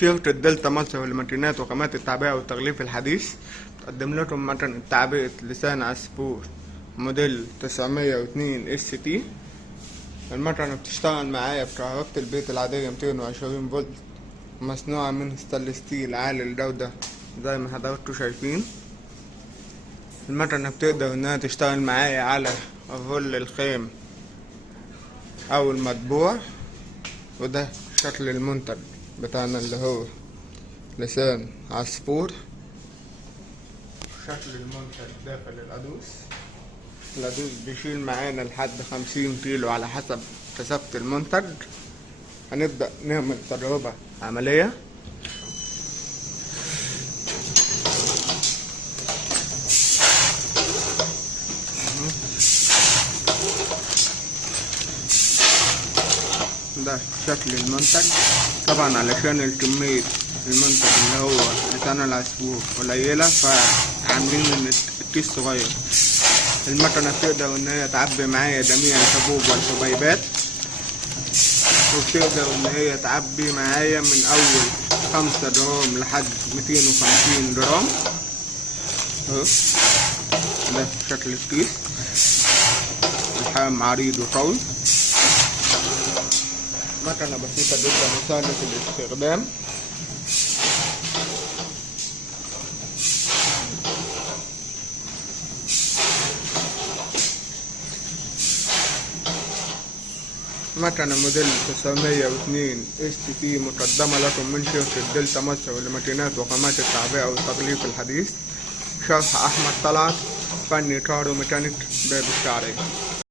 شركة دلتا مصر للماكينات وخامات التعبئة والتغليف الحديث تقدم لكم مكنة تعبئة لسان عصفور موديل 902 اس تي. المكنة بتشتغل معايا بكهرباء البيت العادية 220 فولت، مصنوعة من ستانلس ستيل عالي الجودة زي ما حضراتكم شايفين. المكنة بتقدر انها تشتغل معايا على الرول الخام او المطبوع، وده شكل المنتج بتاعنا اللي هو لسان عصفور. شكل المنتج داخل القادوس بيشيل معانا لحد 50 كيلو على حسب كثافة المنتج. هنبدأ نعمل تجربة عملية. ده شكل المنتج. طبعا علشان الكمية المنتج اللي هو لسان العصفور قليلة فعاملين ان الكيس صغير. المكنة بتقدر ان هي تعبي معايا جميع الحبوب والحبيبات، وبتقدر ان هي تعبي معايا من اول 5 جرام لحد 250 جرام. اهو ده شكل الكيس، الحام عريض وقوي. مكنة بسيطة جدا وسهلة الاستخدام. مكنة موديل 902 اس تي مقدمة لكم من شركة دلتا مصر للماكينات وخامات التعبئة والتغليف الحديث. شرح أحمد طلعت، فني كهرو ميكانيك باب الشعرية.